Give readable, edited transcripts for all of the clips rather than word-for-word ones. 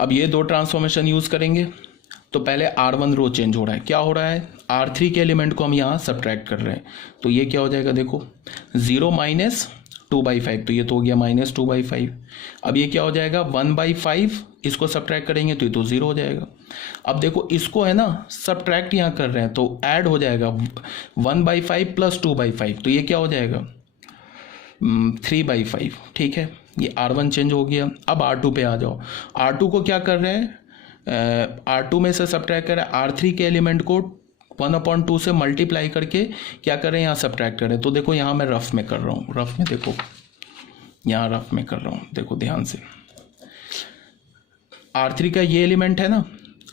अब ये दो ट्रांसफॉर्मेशन यूज करेंगे। तो पहले R1 रो चेंज हो रहा है, क्या हो रहा है, R3 के एलिमेंट को हम यहाँ सब्ट्रैक्ट कर रहे हैं, तो ये क्या हो जाएगा, देखो 0 माइनस 2/5, तो ये तो हो गया माइनस 2/5। अब ये क्या हो जाएगा 1/5, इसको सब्ट्रैक्ट करेंगे तो ये तो 0 हो जाएगा। अब देखो इसको है ना सब्ट्रैक्ट यहाँ कर रहे हैं तो ऐड हो जाएगा 1/5 प्लस 2/5, तो ये क्या हो जाएगा 3/5। ठीक है, ये R1 चेंज हो गया। अब R2 पे आ जाओ, R2 को क्या कर रहे हैं, R2 में से सब्ट्रैक्ट कर रहे हैं, R3 के एलिमेंट को 1/2 से मल्टीप्लाई करके क्या कर रहे हैं, यहाँ सब्ट्रैक्ट कर रहे हैं। तो देखो यहाँ मैं रफ में कर रहा हूँ, रफ में देखो, यहाँ रफ में कर रहा हूँ, देखो ध्यान से। R3 का ये एलिमेंट है ना,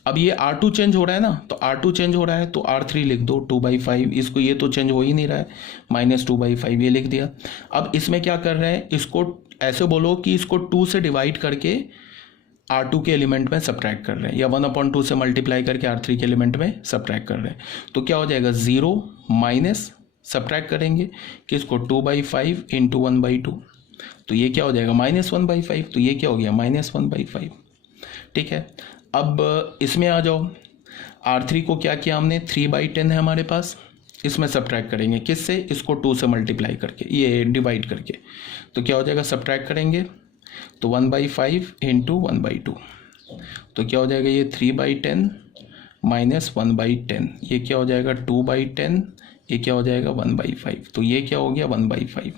अब ये R2 चेंज हो रहा है ना, तो R2 चेंज हो रहा है तो R3 लिख दो 2/5, इसको ये तो चेंज हो ही नहीं रहा है, माइनस 2/5 ये लिख दिया। अब इसमें क्या कर रहे हैं, इसको ऐसे बोलो कि इसको 2 से डिवाइड करके R2 के एलिमेंट में सब्ट्रैक्ट कर रहे हैं, या 1/2 से मल्टीप्लाई करके R3 के एलिमेंट में सब्ट्रैक्ट कर रहे हैं। तो क्या हो जाएगा 0 माइनस सब्ट्रैक्ट करेंगे कि इसको 2/5 इंटू 1/2, तो ये क्या हो जाएगा माइनस 1/5, तो ये क्या हो गया माइनस 1/5। ठीक है, अब इसमें आ जाओ, R3 को क्या किया हमने 3/10 है हमारे पास, इसमें सब्ट्रैक्ट करेंगे किससे, इसको 2 से मल्टीप्लाई करके, ये डिवाइड करके, तो क्या हो जाएगा सब्ट्रैक्ट करेंगे तो 1/5 इंटू 1/2, तो क्या हो जाएगा ये 3/10 माइनस 1/10, ये क्या हो जाएगा 2/10, ये क्या हो जाएगा 1/5, तो ये क्या हो गया 1/5।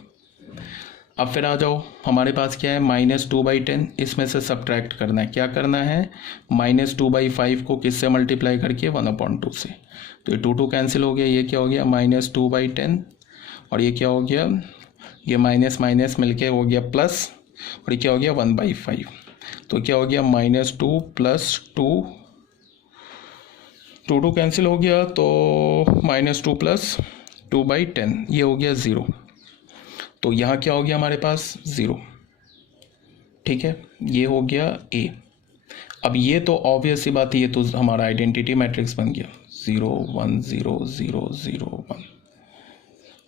अब फिर आ जाओ, हमारे पास क्या है माइनस 2/10, इसमें से सब्ट्रैक्ट करना है, क्या करना है माइनस 2/5 को किससे मल्टीप्लाई करके 1/2 से, तो ये 2 कैंसिल हो गया, ये क्या हो गया माइनस 2/10, और ये क्या हो गया, ये माइनस माइनस मिलके हो गया प्लस, और ये क्या हो गया 1/5, तो क्या हो गया माइनस 2 प्लस 2 कैंसिल हो गया, तो माइनस 2 प्लस 2/10 ये हो गया 0, तो यहाँ क्या हो गया हमारे पास 0। ठीक है, ये हो गया A। अब ये तो ऑब्वियस सी बात है, ये तो हमारा आइडेंटिटी मैट्रिक्स बन गया 0 1 0 0 0 1,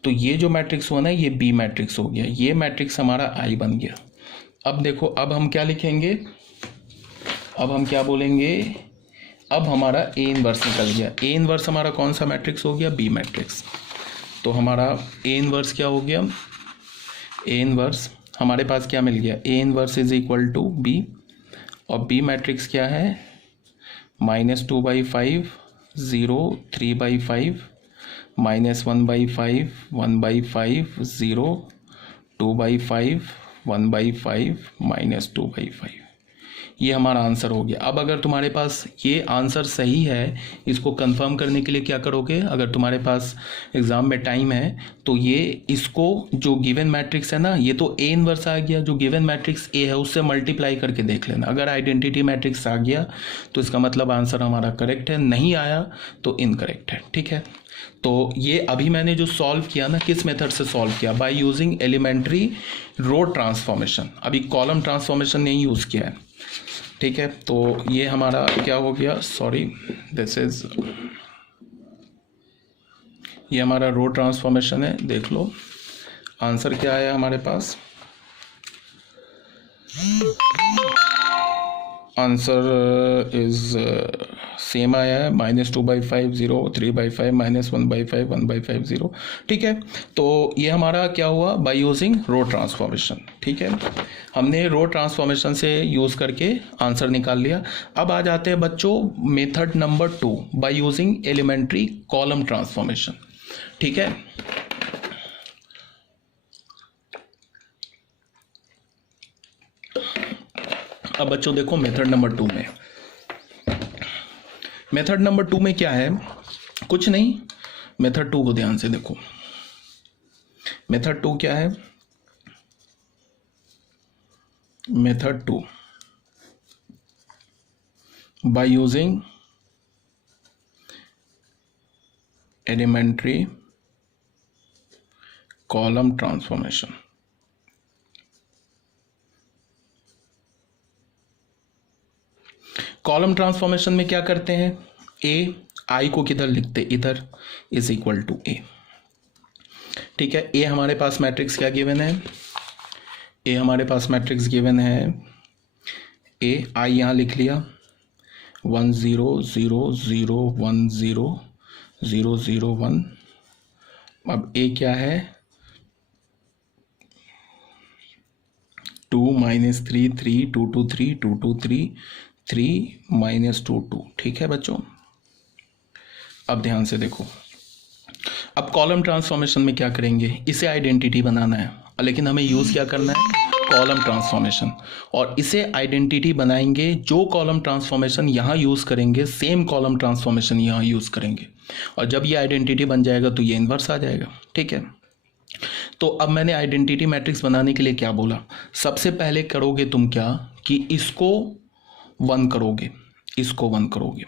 तो ये जो मैट्रिक्स हुआ ना ये B मैट्रिक्स हो गया, ये मैट्रिक्स हमारा I बन गया। अब देखो, अब हम क्या लिखेंगे, अब हम क्या बोलेंगे, अब हमारा A इनवर्स निकल गया। A इनवर्स हमारा कौन सा मैट्रिक्स हो गया, B मैट्रिक्स। तो हमारा A इनवर्स क्या हो गया, A इनवर्स हमारे पास क्या मिल गया, A inverse is equal to B, और B मैट्रिक्स क्या है माइनस 2/5 0 3/5 माइनस 1/5 1/5 0 2/5 1/5 माइनस 2/5, ये हमारा आंसर हो गया। अब अगर तुम्हारे पास ये आंसर सही है, इसको कंफर्म करने के लिए क्या करोगे, अगर तुम्हारे पास एग्जाम में टाइम है तो ये इसको जो गिवन मैट्रिक्स है ना, ये तो A इनवर्स आ गया, जो गिवन मैट्रिक्स A है उससे मल्टीप्लाई करके देख लेना, अगर आइडेंटिटी मैट्रिक्स आ गया तो इसका मतलब आंसर हमारा करेक्ट है, नहीं आया तो इनकरेक्ट है। ठीक है, तो ये अभी मैंने जो सॉल्व किया ना, किस मेथड से सॉल्व किया, by using elementary row transformation, अभी कॉलम ट्रांसफॉर्मेशन नहीं यूज़ किया है। ठीक है, तो ये हमारा क्या हो गया, सॉरी दिस इज, ये हमारा रो ट्रांसफॉर्मेशन है, देख लो आंसर क्या आया हमारे पास। आंसर इज सेम आया है, माइनस 2/5 0 3/5 माइनस 1/5 1/5 0। ठीक है, तो ये हमारा क्या हुआ बाय यूजिंग रो ट्रांसफॉर्मेशन। ठीक है, हमने रो ट्रांसफॉर्मेशन से यूज़ करके आंसर निकाल लिया। अब आ जाते हैं बच्चों method number 2 by using elementary column transformation. ठीक है, अब बच्चों देखो मेथड नंबर 2 में, मेथड नंबर 2 में क्या है, कुछ नहीं, मेथड 2 को ध्यान से देखो। मेथड 2 क्या है, method 2 by using elementary column transformation. Column transformation में क्या करते हैं, ए आई को किधर लिखते, इधर, इज इक्वल टू ए। ठीक है, ए हमारे पास मैट्रिक्स क्या गिवन है, ए हमारे पास मैट्रिक्स गिवन है ए, आई यहाँ लिख लिया 1 0 0 0 1 0 0 0 1। अब ए क्या है 2 -3 3 2 2 3 2 2 3 3 -2 2। ठीक है बच्चों, अब ध्यान से देखो, अब कॉलम ट्रांसफॉर्मेशन में क्या करेंगे, इसे आइडेंटिटी बनाना है, लेकिन हमें यूज़ क्या करना है, कॉलम ट्रांसफॉर्मेशन। और इसे आइडेंटिटी बनाएंगे, जो कॉलम ट्रांसफॉर्मेशन यहाँ यूज़ करेंगे सेम कॉलम ट्रांसफॉर्मेशन यहाँ यूज़ करेंगे, और जब ये आइडेंटिटी बन जाएगा तो ये इन्वर्स आ जाएगा। ठीक है, तो अब मैंने आइडेंटिटी मैट्रिक्स बनाने के लिए क्या बोला, सबसे पहले करोगे तुम क्या कि इसको 1 करोगे, इसको 1 करोगे।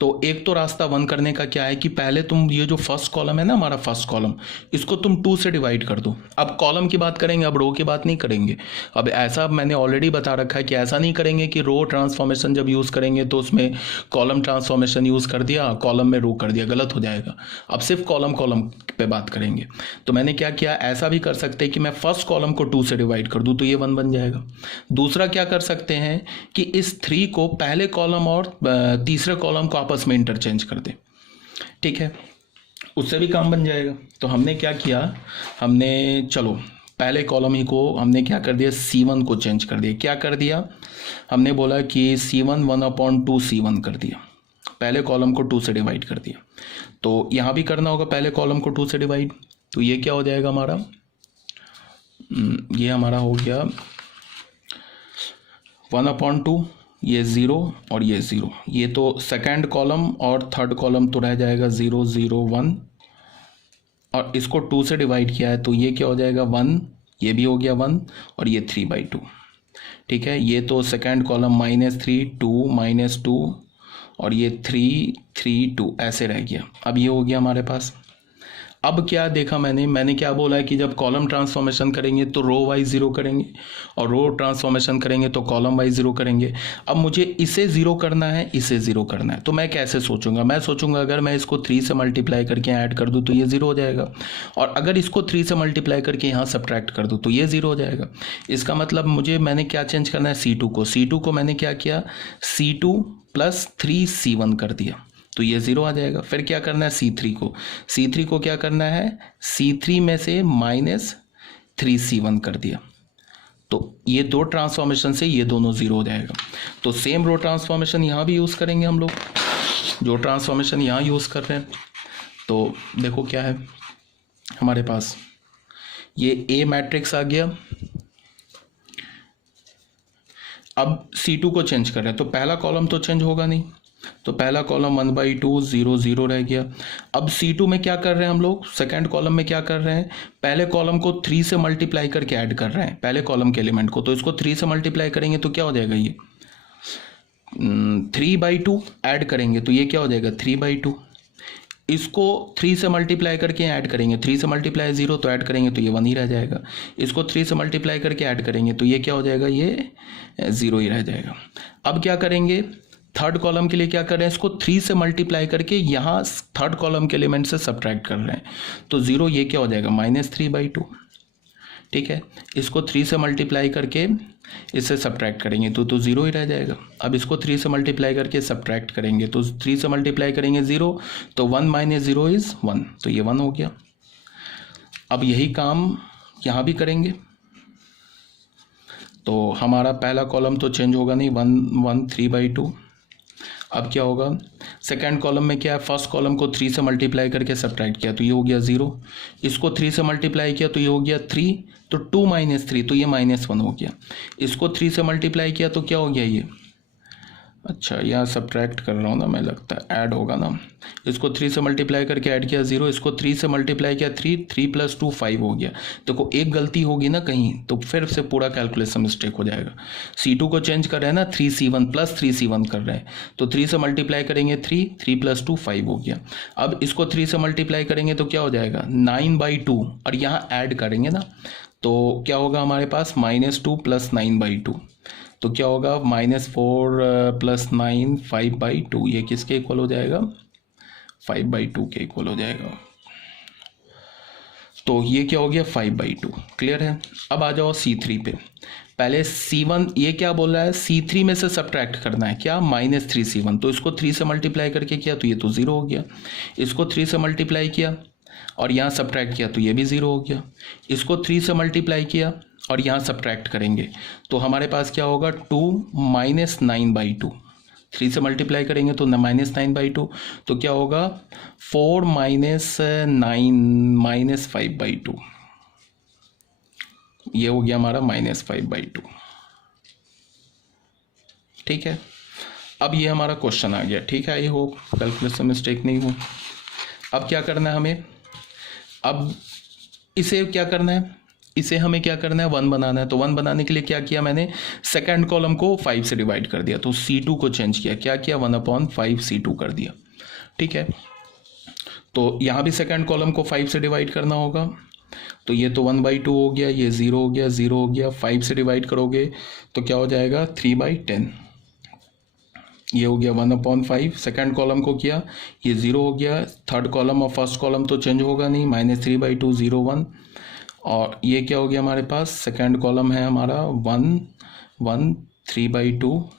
तो एक तो रास्ता 1 करने का क्या है कि पहले तुम ये जो फर्स्ट कॉलम है ना, हमारा फर्स्ट कॉलम, इसको तुम 2 से डिवाइड कर दो। अब कॉलम की बात करेंगे, अब रो की बात नहीं करेंगे। अब ऐसा मैंने ऑलरेडी बता रखा है कि ऐसा नहीं करेंगे कि रो ट्रांसफॉर्मेशन जब यूज़ करेंगे तो उसमें कॉलम ट्रांसफॉर्मेशन यूज़ कर दिया, कॉलम में रो कर दिया, गलत हो जाएगा। अब सिर्फ कॉलम कॉलम पे बात करेंगे। तो मैंने क्या किया, ऐसा भी कर सकते हैं कि मैं फर्स्ट कॉलम को 2 से डिवाइड कर दूँ तो ये 1 बन जाएगा। दूसरा क्या कर सकते हैं कि इस 3 को पहले कॉलम और तीसरे कॉलम को आपस में इंटरचेंज कर दे। ठीक है, उससे भी काम बन जाएगा। तो हमने क्या किया, हमने चलो पहले कॉलम ही को हमने क्या कर दिया, C1 को चेंज कर दिया। क्या कर दिया, हमने बोला कि C1 1/2 C1 कर दिया, पहले कॉलम को 2 से डिवाइड कर दिया। तो यहाँ भी करना होगा पहले कॉलम को 2 से डिवाइड। तो ये क्या हो जाएगा हमारा, ये हमारा हो गया 1/2, ये 0 और ये 0। ये तो सेकंड कॉलम और थर्ड कॉलम तो रह जाएगा 0 0 1, और इसको 2 से डिवाइड किया है तो ये क्या हो जाएगा 1, ये भी हो गया 1, और ये 3/2। ठीक है, ये तो सेकंड कॉलम -3 2 -2, और ये 3 3 2 ऐसे रह गया। अब ये हो गया हमारे पास। अब क्या देखा मैंने क्या बोला है कि जब कॉलम ट्रांसफॉर्मेशन करेंगे तो रो वाइज 0 करेंगे, और रो ट्रांसफॉर्मेशन करेंगे तो कॉलम वाइज 0 करेंगे। अब मुझे इसे 0 करना है, इसे 0 करना है, तो मैं कैसे सोचूंगा, मैं सोचूंगा अगर मैं इसको 3 से मल्टीप्लाई करके ऐड कर दूँ तो ये 0 हो जाएगा, और अगर इसको 3 से मल्टीप्लाई करके यहाँ सब्ट्रैक्ट कर दूँ तो ये 0 हो जाएगा। इसका मतलब मैंने क्या चेंज करना है, C2 को मैंने क्या किया, C2 + 3C1 कर दिया, तो ये 0 आ जाएगा। फिर क्या करना है, C3 को क्या करना है, C3 में से -3C1 कर दिया, तो ये दो ट्रांसफॉर्मेशन से ये दोनों 0 हो जाएगा। तो सेम रो ट्रांसफॉर्मेशन यहाँ भी यूज़ करेंगे हम लोग, जो ट्रांसफॉर्मेशन यहाँ यूज़ कर रहे हैं। तो देखो क्या है हमारे पास, ये A मैट्रिक्स आ गया। अब C2 को चेंज कर रहे हैं तो पहला कॉलम तो चेंज होगा नहीं, तो पहला कॉलम 1/2 0 0 रह गया। अब C2 में क्या कर रहे हैं हम लोग, सेकंड कॉलम में क्या कर रहे हैं, पहले कॉलम को 3 से मल्टीप्लाई करके ऐड कर रहे हैं, पहले कॉलम के एलिमेंट को, तो इसको 3 से मल्टीप्लाई करेंगे तो क्या हो जाएगा, ये 3/2 ऐड करेंगे तो ये क्या हो जाएगा 3/2। इसको 3 से मल्टीप्लाई करके ऐड करेंगे, 3 से मल्टीप्लाई 0 तो ऐड करेंगे तो ये 1 ही रह जाएगा। इसको 3 से मल्टीप्लाई करके ऐड करेंगे तो ये क्या हो जाएगा, ये 0 ही रह जाएगा। अब क्या करेंगे, थर्ड कॉलम के लिए क्या कर रहे हैं, इसको 3 से मल्टीप्लाई करके यहाँ थर्ड कॉलम के एलिमेंट से सब्ट्रैक्ट कर रहे हैं, तो 0 ये क्या हो जाएगा -3/2। ठीक है, इसको 3 से मल्टीप्लाई करके इससे सब्ट्रैक्ट करेंगे तो 0 ही रह जाएगा। अब इसको 3 से मल्टीप्लाई करके सब्ट्रैक्ट करेंगे तो 3 से मल्टीप्लाई करेंगे 0, तो 1 - 0 इज़ 1, तो ये 1 हो गया। अब यही काम यहाँ भी करेंगे, तो हमारा पहला कॉलम तो चेंज होगा नहीं, 1 1 3/2। अब क्या होगा, सेकंड कॉलम में क्या है, फर्स्ट कॉलम को 3 से मल्टीप्लाई करके सब्ट्रैक्ट किया तो ये हो गया 0, इसको 3 से मल्टीप्लाई किया तो ये हो गया 3, तो 2 - 3 तो ये -1 हो गया। इसको 3 से मल्टीप्लाई किया तो क्या हो गया ये, अच्छा यहाँ सब्ट्रैक्ट कर रहा हूँ ना मैं, लगता है ऐड होगा ना। इसको 3 से मल्टीप्लाई करके ऐड किया 0, इसको 3 से मल्टीप्लाई किया 3 3 + 2 5 हो गया। देखो एक गलती होगी ना कहीं तो फिर से पूरा कैलकुलेशन मिस्टेक हो जाएगा। C2 को चेंज कर रहे हैं ना, 3C1 + 3C1 कर रहे हैं, तो 3 से मल्टीप्लाई करेंगे 3 3 + 2 5 हो गया। अब इसको 3 से मल्टीप्लाई करेंगे तो क्या हो जाएगा 9/2, और यहाँ ऐड करेंगे ना तो क्या होगा हमारे पास -2 + 9/2, तो क्या होगा -4 + 9 5/2, ये किसके इक्वल हो जाएगा 5/2 के इक्वल हो जाएगा। तो ये क्या हो गया 5/2, क्लियर है। अब आ जाओ C3 पे, पहले C1 ये क्या बोल रहा है, C3 में से सब्ट्रैक्ट करना है क्या, -3C1। तो इसको 3 से मल्टीप्लाई करके किया तो ये तो 0 हो गया। इसको 3 से मल्टीप्लाई किया और यहाँ सब्ट्रैक्ट किया तो ये भी 0 हो गया। इसको 3 से मल्टीप्लाई किया और यहाँ सब्ट्रैक्ट करेंगे तो हमारे पास क्या होगा, 2 - 9/2। 3 से मल्टीप्लाई करेंगे तो -9/2, तो क्या होगा 4 - 9 - 5/2। ये हो गया हमारा -5/2। ठीक है, अब ये हमारा क्वेश्चन आ गया। ठीक है, आई होप कैलकुलेशन मिस्टेक नहीं हो। अब क्या करना है हमें, अब इसे क्या करना है, इसे हमें क्या करना है, 1 बनाना है। तो 1 बनाने के लिए क्या किया मैंने, सेकंड कॉलम को 5 से डिवाइड कर दिया, तो C2 को चेंज किया, क्या किया 1/5 C2 कर दिया। ठीक है, तो यहाँ भी सेकंड कॉलम को 5 से डिवाइड करना होगा, तो ये तो 1/2 हो गया, ये 0 हो गया, 0 हो गया। 5 से डिवाइड करोगे तो क्या हो जाएगा 3/10। ये हो गया 1/5। सेकंड कॉलम को किया, ये 0 हो गया। थर्ड कॉलम और फर्स्ट कॉलम तो चेंज होगा नहीं, -3/2 0 1। और ये क्या हो गया हमारे पास, सेकंड कॉलम है हमारा 1 1 3/2,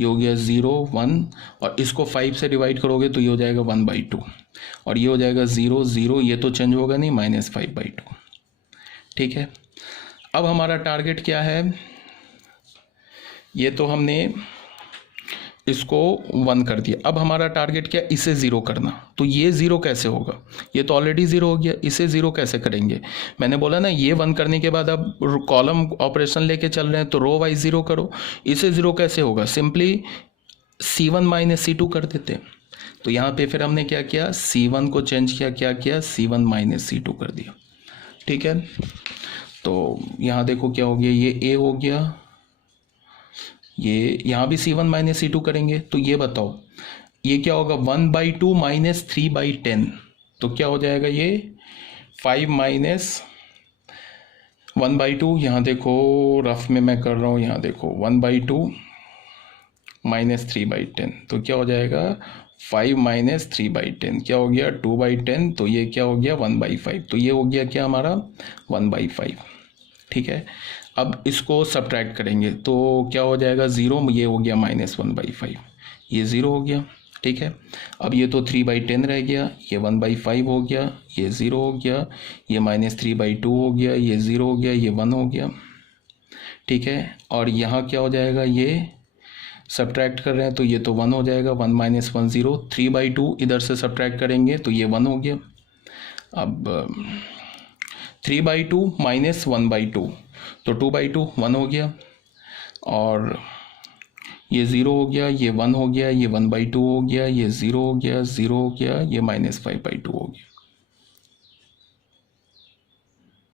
ये हो गया 0 1। और इसको 5 से डिवाइड करोगे तो ये हो जाएगा 1/2 और ये हो जाएगा 0 0, ये तो चेंज होगा नहीं, -5/2। ठीक है, अब हमारा टारगेट क्या है, ये तो हमने इसको 1 कर दिया। अब हमारा टारगेट क्या, इसे 0 करना। तो ये 0 कैसे होगा, ये तो ऑलरेडी 0 हो गया, इसे 0 कैसे करेंगे। मैंने बोला ना, ये 1 करने के बाद अब कॉलम ऑपरेशन लेके चल रहे हैं तो रो वाइज 0 करो। इसे 0 कैसे होगा, सिंपली C1 - C2 कर देते। तो यहाँ पे फिर हमने क्या किया, C1 को चेंज किया, क्या किया C1 - C2 कर दिया। ठीक है, तो यहाँ देखो क्या हो गया, ये A हो गया, ये यहाँ भी C1 - C2 करेंगे। तो ये बताओ ये क्या होगा, 1/2 - 3/10। तो क्या हो जाएगा ये 5 - 1/2। यहाँ देखो रफ में मैं कर रहा हूँ, यहाँ देखो 1/2 - 3/10। तो क्या हो जाएगा 5 - 3/10, क्या हो गया 2/10। तो ये क्या हो गया 1/5। तो ये हो गया क्या हमारा 1/5। ठीक है, अब इसको सब्ट्रैक्ट करेंगे तो क्या हो जाएगा 0, ये हो गया -1/5, ये 0 हो गया। ठीक है, अब ये तो 3/10 रह गया, ये 1/5 हो गया, ये 0 हो गया, ये -3/2 हो गया, ये 0 हो गया, ये 1 हो गया। ठीक है, और यहाँ क्या हो जाएगा, ये सब्ट्रैक्ट कर रहे हैं तो ये तो 1 हो जाएगा, 1 - 1 0। 3/2 इधर से सब्ट्रैक्ट करेंगे तो ये 1 हो गया। अब 3/2 - 1/2, तो 2/2 1 हो गया, और ये 0 हो गया, ये 1 हो गया, ये 1/2 हो गया, ये 0 हो गया, 0 हो गया, ये -5/2 हो गया।